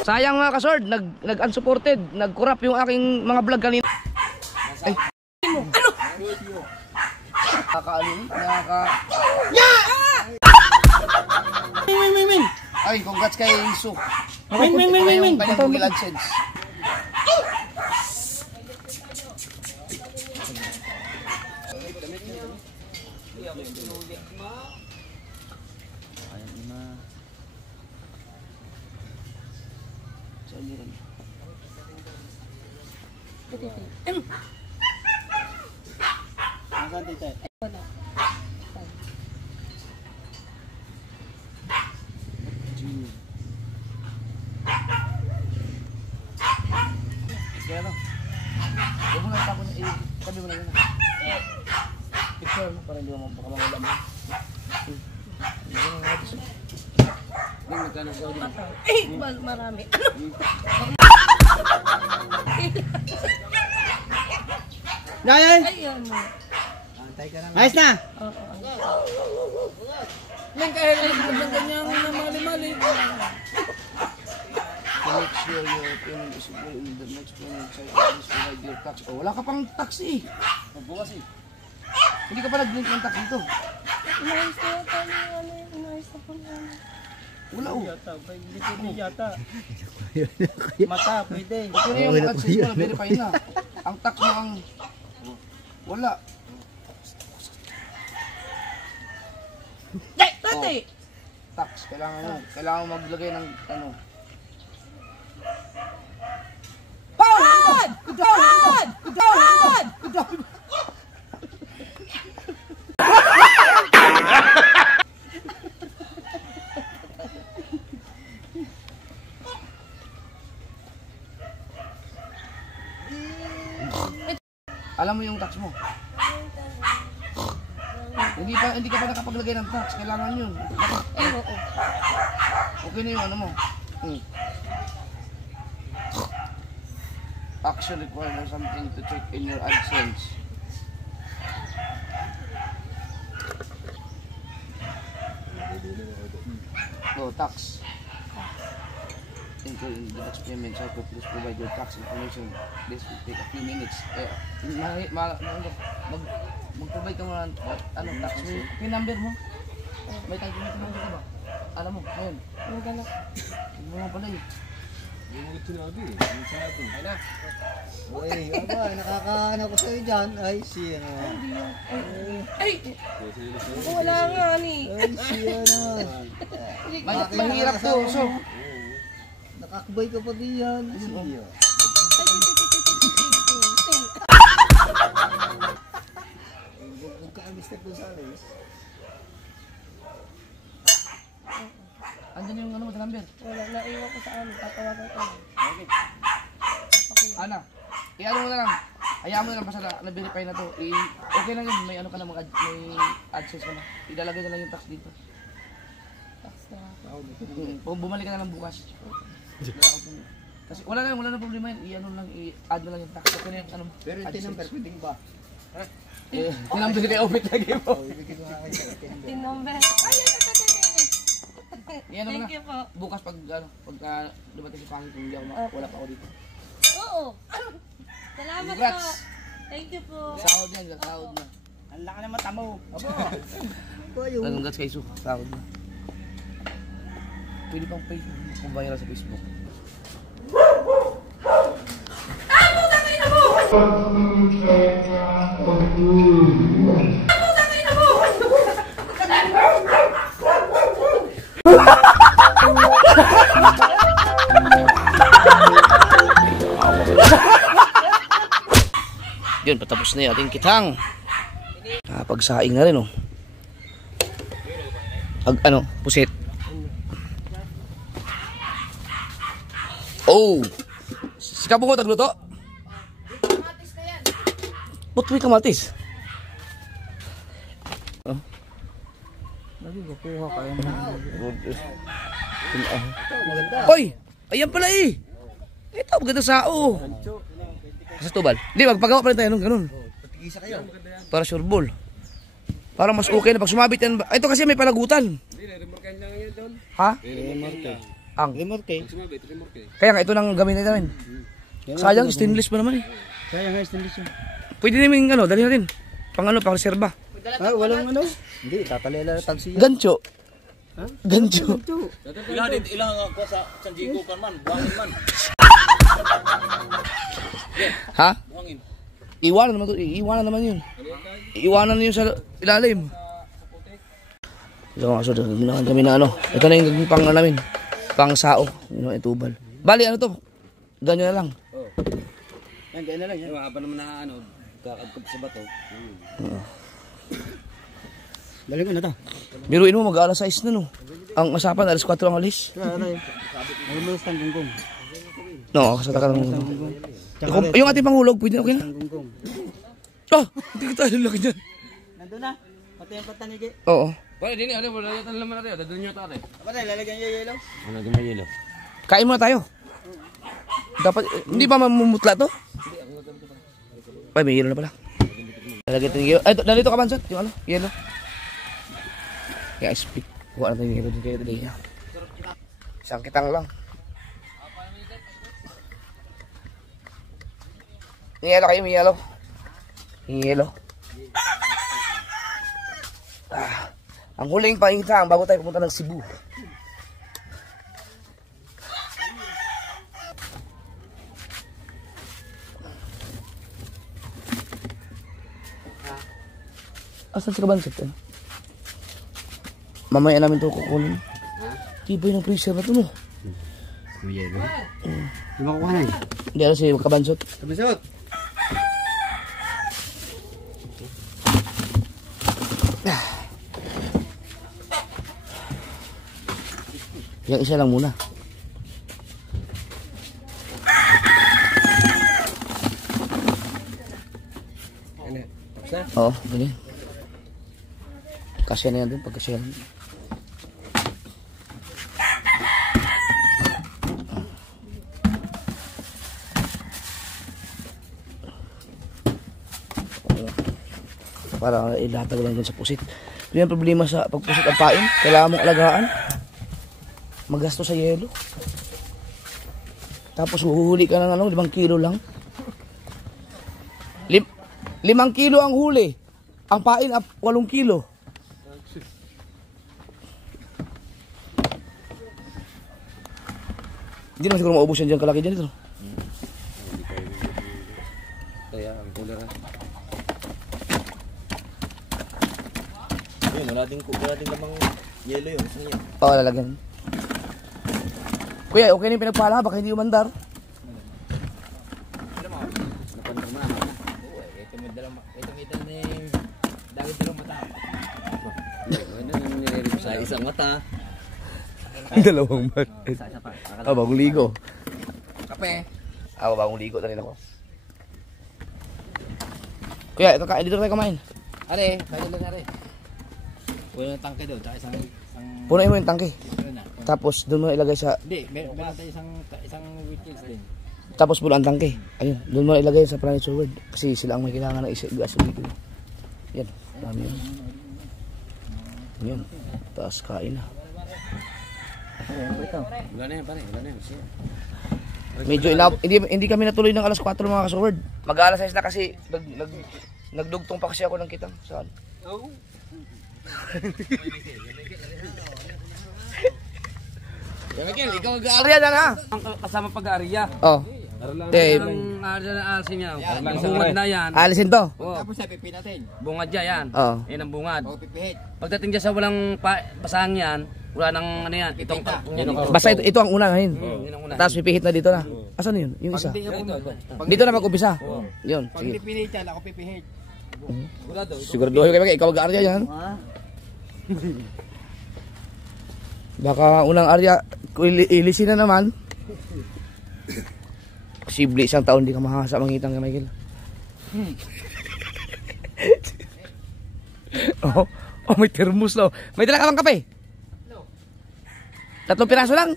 Sayang mga kasord, nag-unsupported, nag-corrupt yung aking mga vlog kanina. Ay. Ano? Ming! Ay, congrats kay Isu. Ming! Kanyang Google AdSense. Kaya no, huwag mo lang tapon na tabi mo lang yun. Picture mo para hindi mo baka mangulam mo. Hindi magkano sa audio. Marami. Ngayon! Ayun mo. Ayos na! Nang kahit ng ganyan na mali-mali. To make sure your payment is in the next payment cycle, please provide your tax. Oh, wala ka pang tax eh. Mabukas eh. Hindi ka pa nag-link ng tax dito. Inayos na yata inayos na po na. Wala oh. Hindi pwede yata. Mata, pwede. Pero yung AdSense mo na verify na. Ang tax mo ang... Wala. Tati! Tax. Kailangan maglagay ng ano. Pawad! Alam mo yung tax mo? Hindi ka pa nakapaglagay ng tax. Kailangan yun. Oo. Okay na yung ano mo. Action requires something to check in your AdSense. Oh, tax. Including the tax payment cycle, please provide your tax information. This will take a few minutes. Mag-provide ka muna ng tax mo. Yung number mo? May tayong number ka ba? Alam mo, ngayon. Ano gano'n? Hindi mo pala eh. Hindi mo ito nabi. Hindi sa natin. Ay na. Uy, aba, nakakaano ko sa'yo dyan. Ay, siya na. Ay! Wala nga ni. Ay, siya na. Mahirap to, so. Nakakabay ka pa diyan. Siya. Huwag ka Mr. Gonzales. Andyan yung ano mo, number. Wala, naiwan ko sa amin. Tatawagan ko. Okay. Ana, i-ano mo na lang. Hayaan mo na lang basta na-verify na to. Okay lang yun, may ano ka na, may AdSense ka na. Ilalagay na lang yung tax dito. Tax na. Bumalik ka na lang bukas. Kasi wala na problema yun. I-ano lang, i-add na lang yung tax. Okay na yung ano. Pero yung tinumber, pwedeng ba? Tinumber kay Opit lagi po. Tinumber. Thank you po. Bukas pag dumating si Pangit, kung hindi ako wala pa ako dito. Oo. Salamat Congrats. po. Thank you po. Sahod yan, sahod na. Ang laki ng mata mo. Congrats kay Su, sahod na. Pwede pang Facebook, kung viral sa Facebook. Yun, patapos na yung ating kitang. Pagsaing na rin, oh. Pusit. Oh! Sikapo ko tagluto? Kamatis na yan. Ba't may kamatis? Oh. Nagkukuha ka yan. Hoy! Ayan pala eh! Ito, maganda sao. Sa tubal. Hindi, magpagawa pa rin tayo ng ganun. Isa kayo. Para sure ball. Parang mas okay na pag sumabit yan. Ito kasi may palagutan. Ha? Remorke. Ang. Remorke. Kaya nga ito nang gamitin namin. Sayang stainless pa naman eh. Kaya nga stainless yun. Pwede namin ano, dali natin. Pang ano, pang reserba. Ah, walang ano? Hindi, tatalila tagsi yan. Gancho. Gancho. Ilang ako sa San Diego kan man, buhangin man. Ha? Iwanan naman to. Iwanan naman yun. Iwanan yun sa ilalim. So, so ginawa kami na ano. Ito na yung pang ano namin. Pang sao. Yun ang itubal. Bali, ano to? Ganyan na lang. Yan, ganyan na lang yan. Haba naman na ano, kakagkop sa bato. Balik ko na to. Biruin mo, mag-alas 6 na no. Ang usapan, alas 4 ang alis. Kaya ano yun? Malumalas ng gunggong. No, kasata ka ng... Yung ating panghulog, pwede na okay na. Gunggong. Ah! Hindi ko tayo laki dyan. Nandun na. Pati yung patanigi. Oo. Pare, dini, ano, lalagyan naman natin, dadalhin nyo tayo. Pati, lalagyan niya yelo. Ano, gumay yelo? Kain muna tayo. Dapat, hindi ba mamumutla to? Ay, may yelo na pala. Lalagyan natin yung yelo. Ay, nandito ka Bansot. Yung ano, yelo. Kaya speak. Kuha natin yung yelo din kayo today. Isang kitang lang. May yelo kayo, may yelo. May yelo. Ang huling pangitang bago tayo pumunta ng Cebu. Asan si Kabansot? Mamaya namin ito kukunin. Tibay ng freezer na ito, no? May yelo. Di ba kukuha na yun? Hindi alam si Kabansot. Kabansot! Yung isa lang muna. Oo, ganyan. Kasya na yan din, pagkasya yan. Para ilatag lang dyan sa pusit. Yun ang problema sa pagpusit ang pain. Kailangan mong alagaan. Magasto sa yelo. Tapos huhuli ka ng ano, 5 kilo lang. 5 kilo ang huli. Ang pain 8 kilo. Hindi naman siguro maubos yan dyan kalaki dyan ito. Kaya, ang kulera. Yun, wala din namang yelo yun. Saan yan? Oo, lalagyan. Kuya, okay na yung pinagpala, baka hindi umandar. Sa isang mata. Dalawang mat. Bagong ligo. Kape. Bagong ligo na rin ako. Kuya, ito dito tayo kumain. Are, kaya lang are. Wala ng tangke doon, isang Punuin mo yung tangke. na. Tapos doon mo ilagay sa... Hindi, meron tayo isang wheelchairs din. Tapos puno ang tangke. Ayun, doon mo ilagay sa Planet Forward. Kasi sila ang may kailangan ng gas dito. Yan, dami yun. Yan, taas kain na. Wala na yan, pare. Wala na yan. Siya. Medyo hindi kami natuloy ng alas 4 mga kasword. Mag-alas 6 na kasi nagdugtong pa kasi ako ng kitang. Saan? Oo. Miguel, ikaw Arya na nga. kasama pag-aariya. Oh. Ang aariya na alisin niya. Bungad na yan. Alisin to. Tapos sa pipi natin. Bungad dyan yan. Oo. Yan ang bungad. Pagdating dyan sa walang basahan yan, wala nang ano yan. Itong Basta ito ang una ngayon. Yun ang una. Tapos pipihit na dito na. Asan yun? Yung isa. Dito na mag-umpisa. Yun. Pag Sige. pinihit yan, ako pipihit. Siguraduhin kayo ikaw mag-arya yan. Baka unang arya, ilisin na naman. Posible isang taon di ka mahasa mangitang kay Michael. Oh, may termos na. May dala ka bang kape? 3 piraso lang.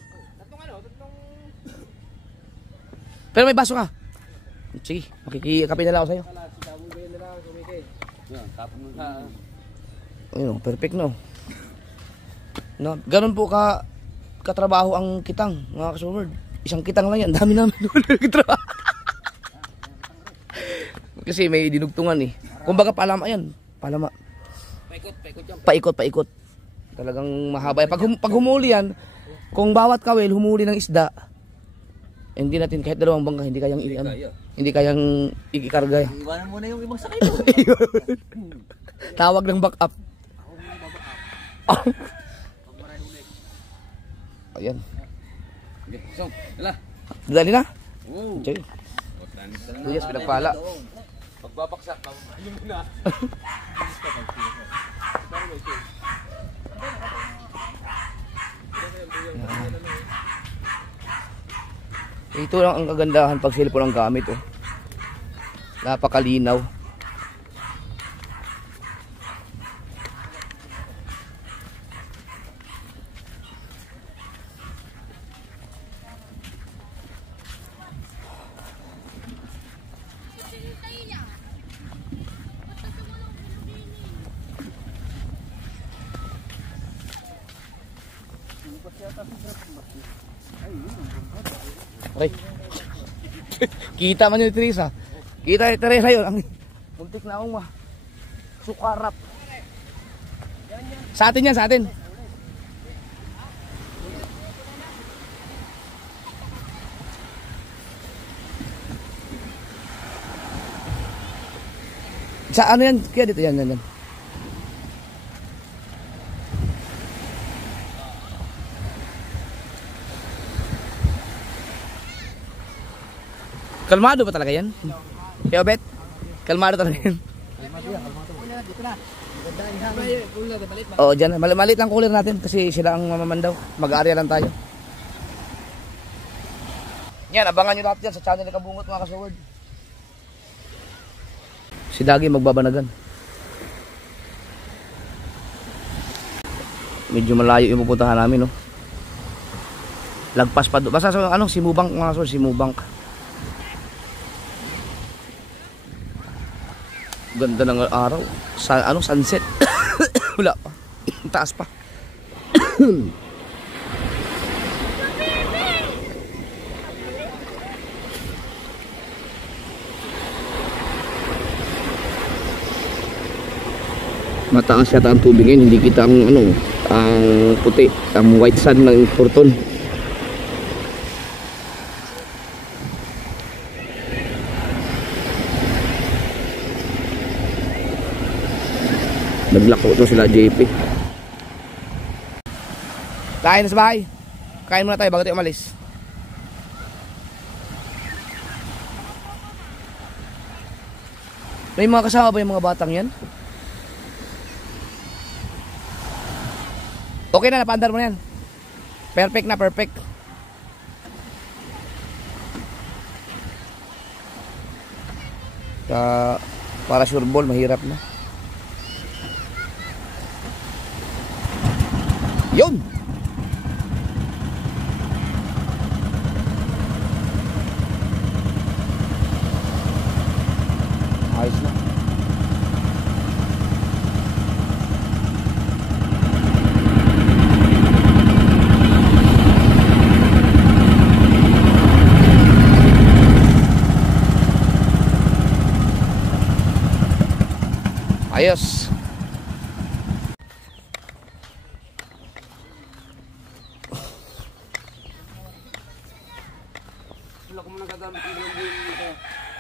Pero may baso ka. Sige, makikikape na lang ako sa'yo. Ayun, perfect no. No, ganun po katrabaho ang kitang, mga ka-Sword. Isang kitang lang yan, dami namin nagtrabaho. Kasi may dinugtungan eh. Kumbaga palama yan, palama. Paikot. Talagang mahaba. Pag humuli yan, kung bawat kawil humuli ng isda, hindi natin kahit dalawang bangka hindi kayang ikikarga. Iwanan mo na yung ibang sakay mo. Tawag ng backup. Ayan. So, dala. Dali na. Wow. Okay. Yes, pinagpala. Pagbabaksak, ayun mo na. Ito lang ang kagandahan pag cellphone ang gamit oh. Napakalinaw. Okay. Kita man yun, Teresa. Kita ni Teresa yun. Ang muntik na akong sukarap. Sa atin yan, sa atin. Sa ano yan? Kaya dito yan. Kalmado ba talaga yan? Kaya Bet? Kalmado talaga yan? Oo, dyan. Maliit lang cooler natin kasi sila ang mamamandaw. Mag-aarya lang tayo. Yan, abangan nyo lahat yan sa channel ni Kabungot mga ka-Sword. Si Dagi magbabanagan. Medyo malayo yung pupuntahan namin, no? Lagpas pa doon. Basta sa Simubang mga ka-Sword, Simubang. Ganda ng araw. Sunset. Wala pa. Taas pa. Mataas yata ang tubig ngayon. Hindi kita ang ang puti, ang white sand ng Porton. Naglako to sila JP. Kain na sa bahay. Kain muna tayo bago tayo umalis. May mga kasama ba yung mga batang yan? Okay na, napaandar mo na yan. Perfect na, perfect. Para sure ball, mahirap na. Yun! Ayos na. Ayos.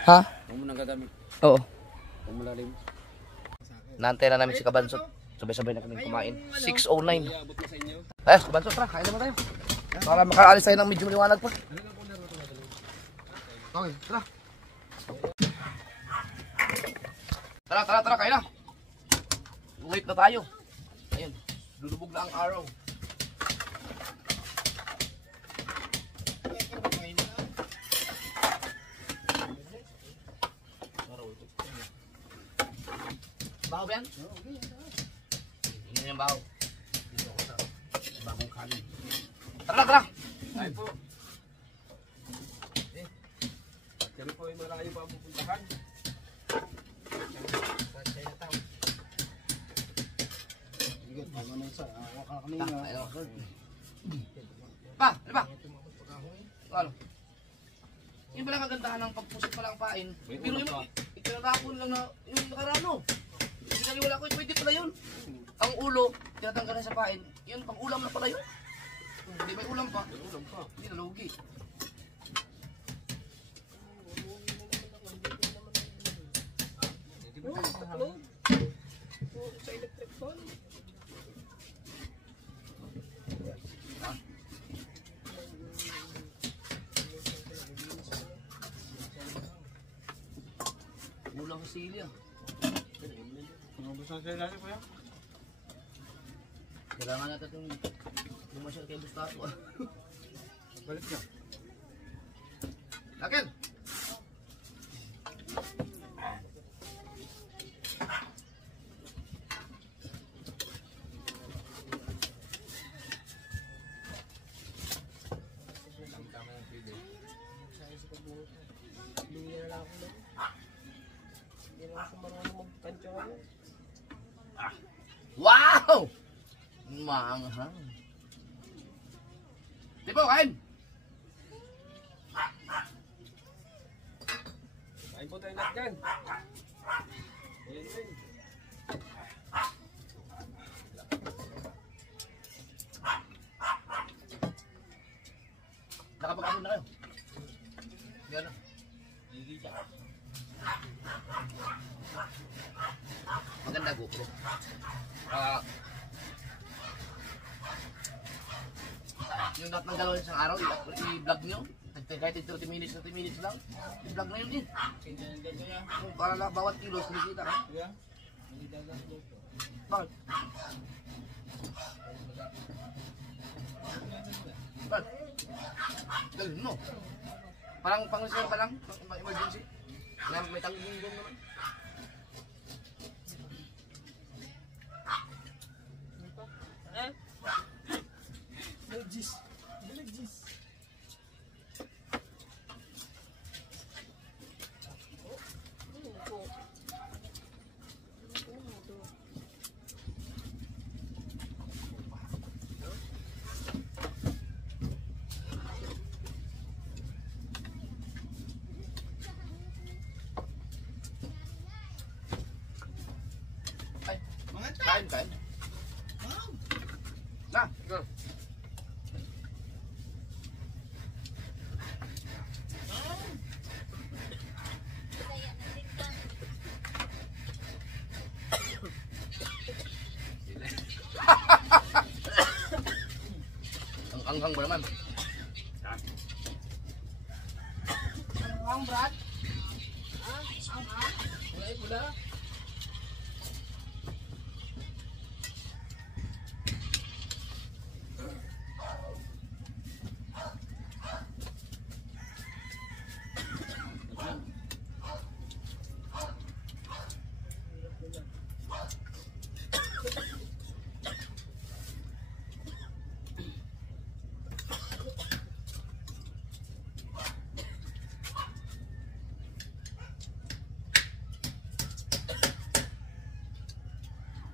Ha? Huwag mo nang gagamit. Oo. Huwag mo lalim. Naantay na namin si Kabansot. Sabay-sabay na kami kumain. 6:09. Ayos, Kabansot, tara. Kain naman tayo. Para makaalis tayo ng medyo maliwanag pa. Okay, tara. Tara, kain na. Late na tayo. Ayun, lulubog na ang araw. Baho ba yan? Oo, okay. Yan yung baho. Dito ako sa bagong kanin. Tara! Ay po. Kami po ay malayo pa pupuntahan. Sa Chinatown. Ayun. Pa, ano ba? Ano? Yung pala kagandahan ng pagpusok pa lang pain. Pero yung itinatapon lang na yung nakarano. Pinaliwala ko, pwede pala yun. Ang ulo, tinatanggal na sa pain. Yun, pang ulam na pala yun. Hindi may ulam pa. Hindi nalugi. Sa electric fan. Ulam sa silya. Kailangan natin itong lumasyal kay Bustato. Balik niya. Akin! Hindi na ako lang. Hindi na ako marunong magkantsawan. Wow! Maanghang. Di ba, kain? Kain po tayo lahat dyan. Nakapag-asin na kayo. Yan na. Maganda GoPro. Yung lahat ng galaw isang araw, i-vlog nyo. Kahit 30 minutes, 30 minutes lang. I-vlog na yun din. Para na bawat kilos, kumikita ka. Bakit? Bakit? Galing mo. Parang pang-reserve pa lang, pang-emergency. May tanggung doon naman. Biligis. Ay, kain. Na, ikaw. Ang anghang ba naman? Ang Brad? Pula.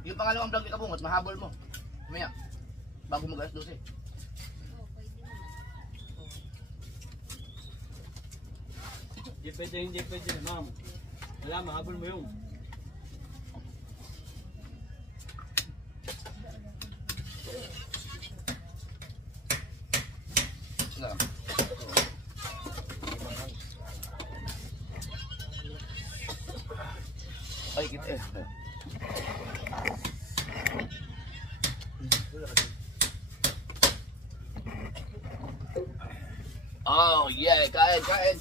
Yung pangalawang vlog ni Kabungot, mahabol mo. Mamaya, bago mag-alas 12. Hindi pwede, ma'am. Wala, mahabol mo yung. Nga. Ay, kita eh. Oh yeah, kain. Oh, ay,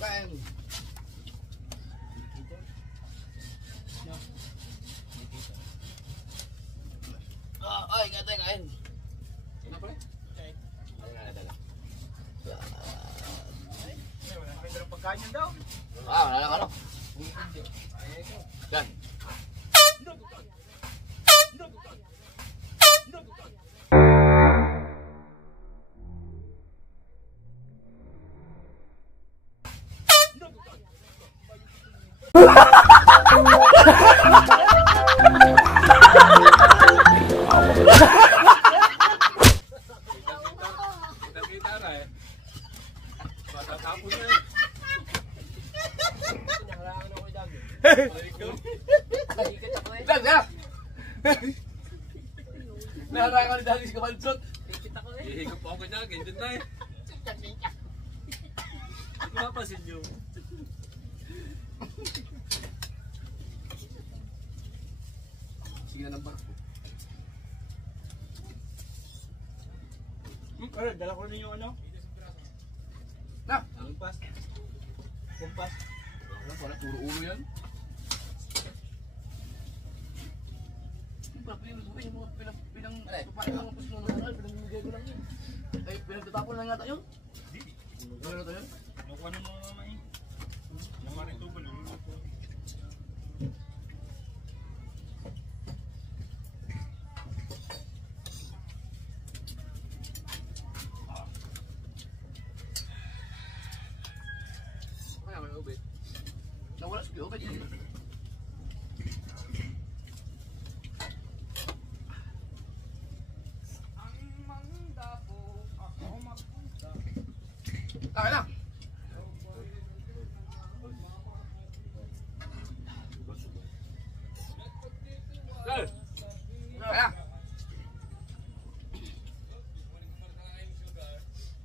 kain. Sino pala? Kain. Wala na kayo pagkain yan daw. Wala lang ano. Yan. Ha ha ha! Naharangan ni Dagi si Kabansot. Hihigop ako kanya, ganyan na eh. Mapasin nyo. Sige na ng barko. Ano, dala ko rin yung ano? Na! Kumpas. Kumpas. Wala, puro ulo yan. Yung mga pinang-tupain mga puso na naman, pinamimigay ko lang yun. Ay, pinagtatapon lang yata yun. Ano na to yun? Nakuha ng mga mama eh. Namarin to ba? Kaya may ubit. Nawala sa ubit yun. Kaya na. Kaya na.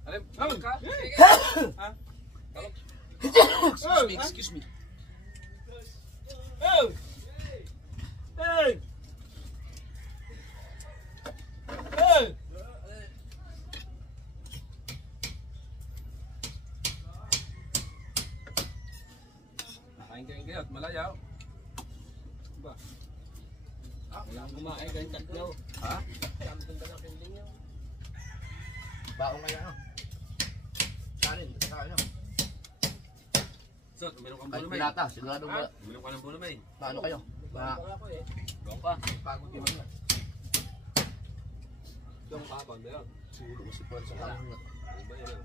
Alim, tawag ka? Excuse me. Oh! Hey! Hey! Nakain kayo at malayaw. Ba? Walang kumain, ganyan tatlo. Ha? Baong kaya no? Kanin, kakain no? So, uminom kang Kahit bulo may. pilata, sigurado ba? Uminom ka ng bulo may. Paano kayo? Ba, Gawang pa. pagod yun na. Gawang pa, pag meron. Siguro kasi pa sa kanin na. Ano ba yun?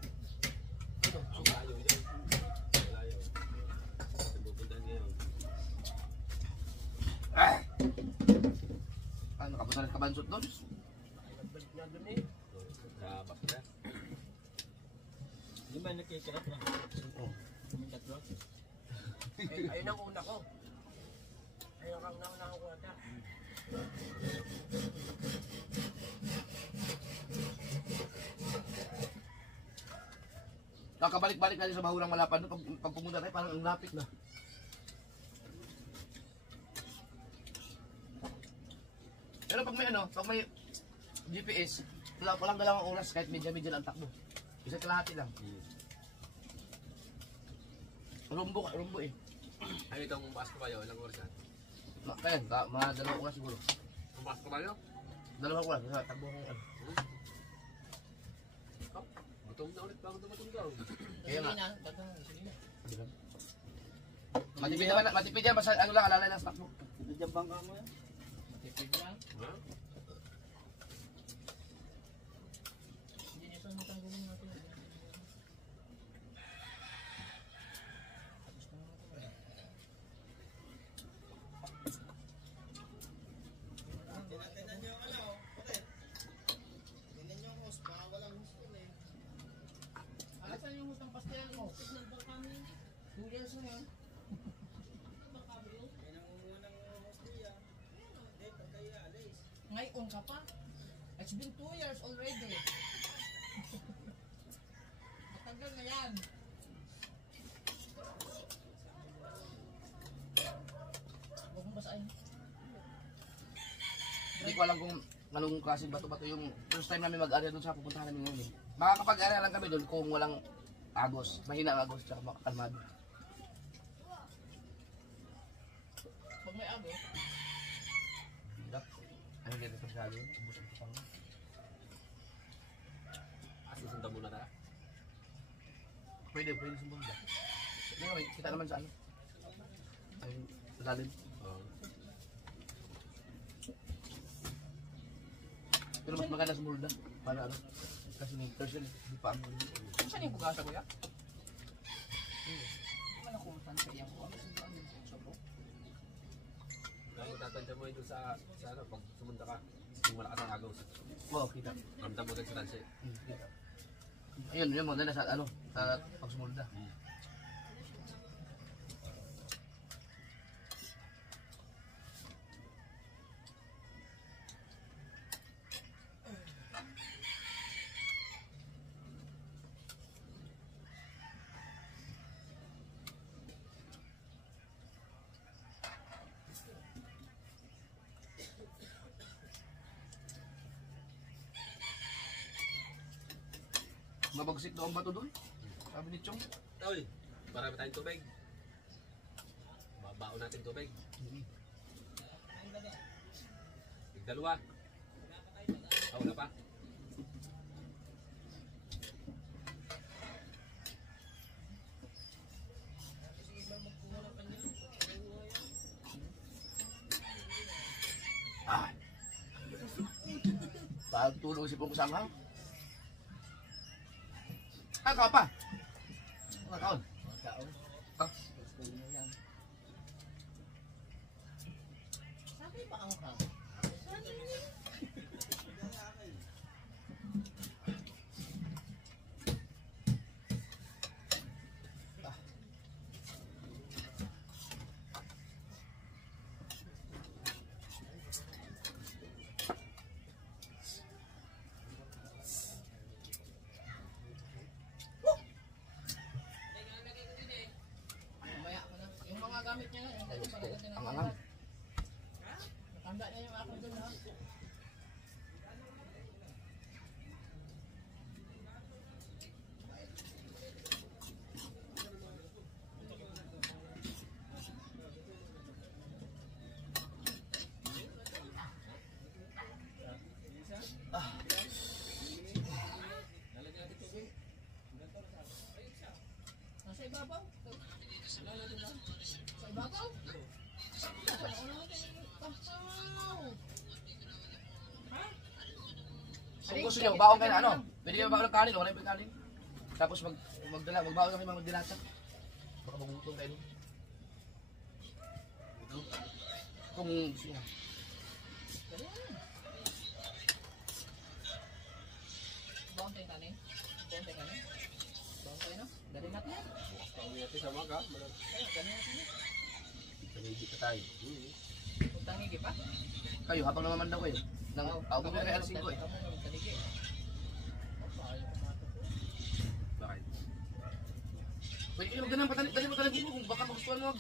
Ito, ang layo dyan. Malayo. Saan pupuntahan ngayon? Ano, kapunta rin Kabansot doon? Sa bakya. Di ba nakikirap na? Oo. Kaming tatlo? Ayun ang una ko. Ayun ang nauna ko ata. Kakabalik-balik natin sa Bahurang Malapan doon. Pag pumunta tayo, parang ang lapit na. Pero pag may ano, pag may GPS, walang dalawang oras kahit medya-medya lang takbo. Isa't kalahati lang. Rumbo eh. Ay, itong pasok kayo, ilang oras yan? Kaya, mga dalawang oras siguro. Kung pasok kayo? Dalawang oras, kasi takbo ko ano. Gutom na ulit bago dumating daw. Kaya nga. Ba't ang gasolina? Matipid yan, basta ano lang, alalay lang sa takbo. Nandiyan bang ka mo yan? Tipid lang. Ha? Hindi niya saan matanggalin natin. Asan yung utang pastel mo? 2 years na yun. Ngayon ka pa? It's been 2 years already. Matagal na yan. Huwag mong basahin. Hindi ko alam kung anong klaseng bato-bato yung first time namin mag-area doon sa pupuntahan namin ngayon. Makakapag-area lang kami doon kung walang agos. Mahina ang agos tsaka kalmado. Pag may abo, Hirap. Ano dito sa sali? Ubus ang tutang. Susundan muna tayo. Pwede sumbong ba? May kita naman sa ano. Ay, lalim. Oo. Pero mas maganda sa Mulda. Para ano? Kasi may person, di pa ang saan yung bugasa kuya? Ano kung saan sa iyang kuha? Kaya magtatanda mo yun sa ano, pag sumunta ka, yung malakas ang agaw. Oo, kita. Ramdam mo agad sa tansi. Kita. Ayun, yun maganda sa ano, sa pagsumulda. Mabagsik daw ang bato doon. Sabi ni Chong. Uy, marami tayong tubig. Babaon natin tubig. Dalawa. Wala pa. Ah. Bakit tulong si Pong Sanghang? Ah, ka pa. Mga kaon. Ah. Ang angang. Kung gusto nyo, baon kayo na ano? Pwede kayo baon ng kanin, wala yung kanin. Tapos magbaon na kayo mga dilata. Baka magutong kayo. Kung gusto nyo. Baon tayo kanin. Baon tayo kanin. Baon tayo, no? Dali natin yan. Pauwi natin sa mga. Dali natin yan. Tanigi pa tayo. Tangigi pa? Kayo, habang namamandaw kayo. Ako po kayo alas 5 eh. Bakit? Pwede kayo magdanang dali mo talaga kung baka magustuhan mo.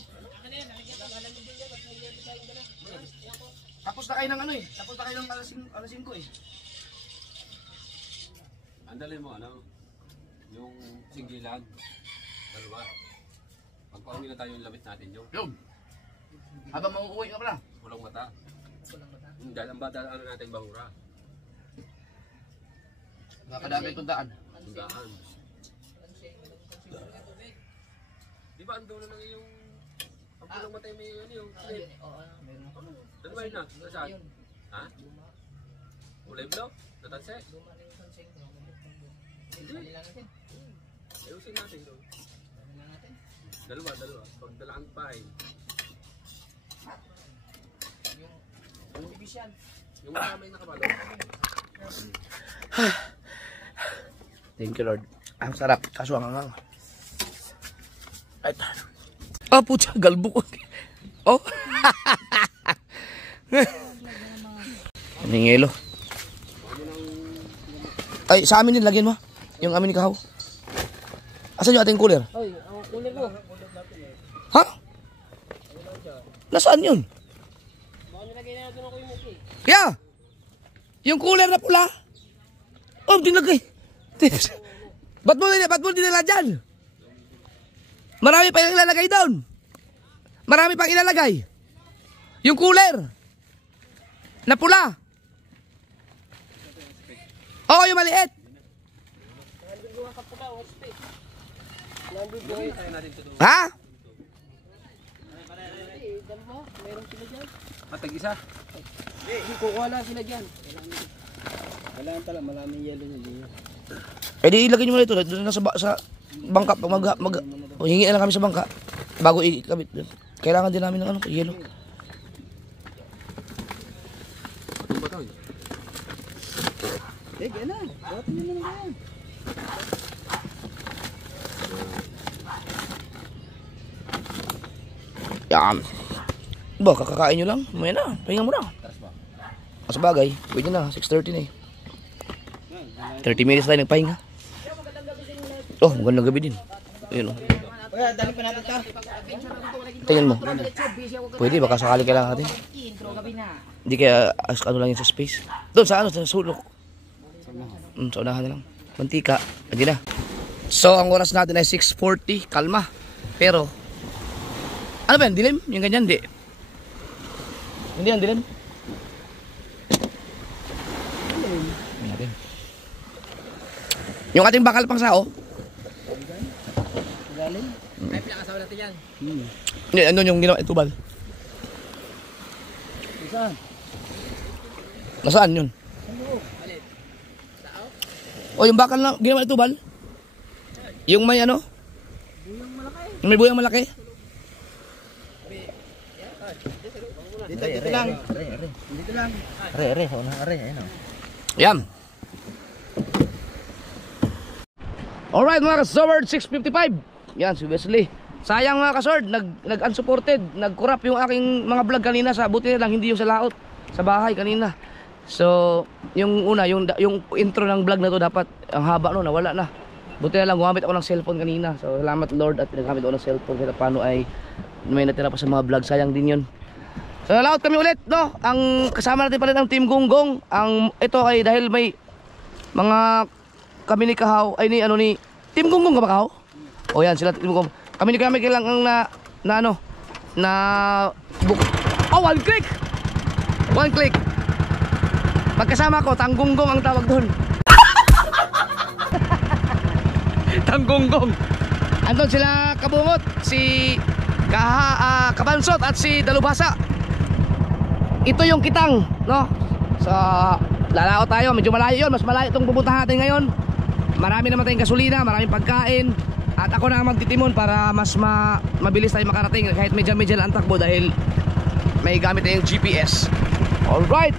Tapos na kayo ng ano eh. Tapos na kayo ng alas 5 eh. Andalin mo ano? Yung singgilan. Dalawa. Pagpauwi na tayo yung lamit natin yung Yun. Habang mauuwi ka pala. walang mata. Dahil ang bata ano natin bahura. Nakadami itong daan. Tundaan. Di ba ando na lang yung ang pulang matay may ano yung slip? Oo, meron ako. Ano ba yun na? Nasaan? Ha? Kulay blue? Natanse? Luma na yung sansing. Dali lang natin. Ayusin natin doon. Dali lang natin. Dalawa. Pagdalaan pa eh. Yung bibisyan. Yung mga may nakabalo. Thank you, Lord. Ang sarap. Kaso ang angang. Ay, oh, putya, galbo ko. Oh. Anong yelo? Ay, sa amin din, lagyan mo. Yung amin ni Kahaw. Asan yung ating cooler? Oy, ang kulit ko. Ha? Nasaan yun? Baka nilagay na natin ako yung muki. Kaya, yung cooler na pula. Oh, dinagay. Ba't mo dinala dyan? Marami pa yung ilalagay doon. Marami pang ilalagay. Yung cooler. Na pula. Oo, yung maliit. Ha? Matag isa. Kukuha lang sila dyan. Kailangan pala, maraming yelo na dito. Eh di ilagay nyo muna ito. Doon na sa bangka. Hingi na lang kami sa bangka. Bago ikabit. Kailangan din namin ng ano, yelo. Ano ba tayo? Eh, gana. Buhatin nyo naman yan. Yan. Ba, kakakain nyo lang. May na. Pahinga mo na. Sa bagay, pwede na. 6:30 na eh. 30 minutes tayo nagpahinga. Oh, magandang gabi din. Ayun oh. Kaya, dali pa natin ito. Tingnan mo. Pwede, baka sakali kailangan natin. Hindi kaya ano lang yun sa space. Doon sa ano, sa sulok. Sa unahan na lang. Mantika. Hindi na. So, ang oras natin ay 6:40. Kalma. Pero, ano ba yan? Dilim? Yung ganyan, hindi. Hindi yan, dilim. Yung ating bakal pang sao. Ay, pinakasawa natin yan. Hindi, ano yung ginawa itubal? Saan? Nasaan yun? O yung bakal na ginawa itubal? Yung may ano? Yung may buyang malaki? Dito lang. Dito lang. Are, una are, ayun o. Yan. Alright mga kasword, 6:55. Yan si Wesley. Sayang mga kasword, nag-unsupported, nag-corrupt yung aking mga vlog kanina. Buti na lang hindi yung sa laot, sa bahay kanina. So, yung una, yung intro ng vlog na to dapat, ang haba no, nawala na. Buti na lang gumamit ako ng cellphone kanina. So, salamat Lord at nagamit ako ng cellphone kahit paano ay may natira pa sa mga vlog. Sayang din yun. So, laot kami ulit, no? Ang kasama natin pala ng Team Gonggong. Ito ay dahil may mga kami ni Kahaw, ay ni Team Gonggong ka ba Kahaw? O yan, sila Team Gonggong. Kami ni kami kailangan oh, one click! One click! Magkasama ko, Tanggonggong ang tawag doon. Tanggonggong. Andun sila Kabungot, si Kabansot at si Dalubhasa. Ito yung Kitang, no? So, lalao tayo, medyo malayo yun. Mas malayo itong pupuntahan natin ngayon. Marami naman tayong gasolina, maraming pagkain. At ako na ang magtitimon para mas mabilis tayo makarating kahit medyo lang ang takbo dahil may gamit tayong GPS. Alright!